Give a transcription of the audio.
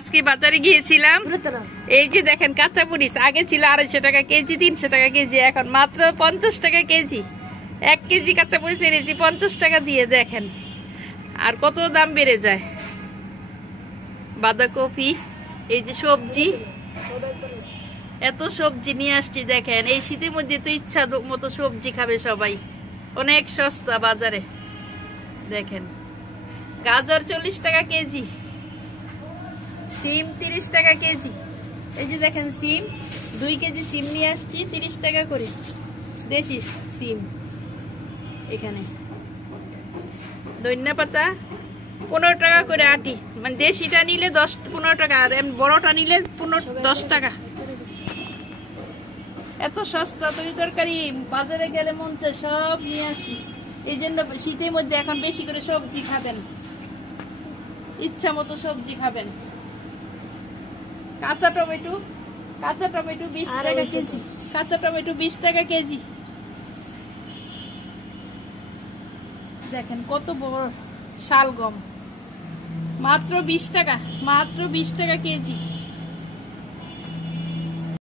আজকে বাজারে গিয়েছিলাম, এই যে দেখেন কাঁচা মরিচ আগে ছিল 250 টাকা কেজি, 300 টাকা কেজি, এখন মাত্র 50 টাকা কেজি। 1 কেজি কাঁচা মরিচ এনেছি 50 টাকা দিয়ে, দেখেন আর কত দাম বেড়ে যায়। বাঁধাকপি, এই যে সবজি, এত সবজি নিয়ে আসছি দেখেন। এই শীতের মধ্যে তো ইচ্ছা মতো সবজি খাবে সবাই, অনেক সস্তা বাজারে। দেখেন গাজর 40 টাকা কেজি, সিম 30 টাকা কেজি। এই যে দেখেন সিম, 2 কেজি সিম নিয়ে আসছি 30 টাকা করে, দেশি সিম। এখানে ধনিয়া পাতা 15 টাকা করে আটি, মানে দেশিটা নিলে 10-15 টাকা, আর বড়টা নিলে 10 টাকা। এত সস্তা তরি তরকারি, বাজারে গেলে মন চায় সব নিয়ে আসি। এই জন্য শীতের মধ্যে এখন বেশি করে সবজি খাবেন, ইচ্ছা মতো সবজি খাবেন। কাঁচা টমেটো 20 টাকা কেজি, কাঁচা টমেটো 20 টাকা কেজি। দেখেন কত বড় শালগম, মাত্র 20 টাকা, মাত্র 20 টাকা কেজি।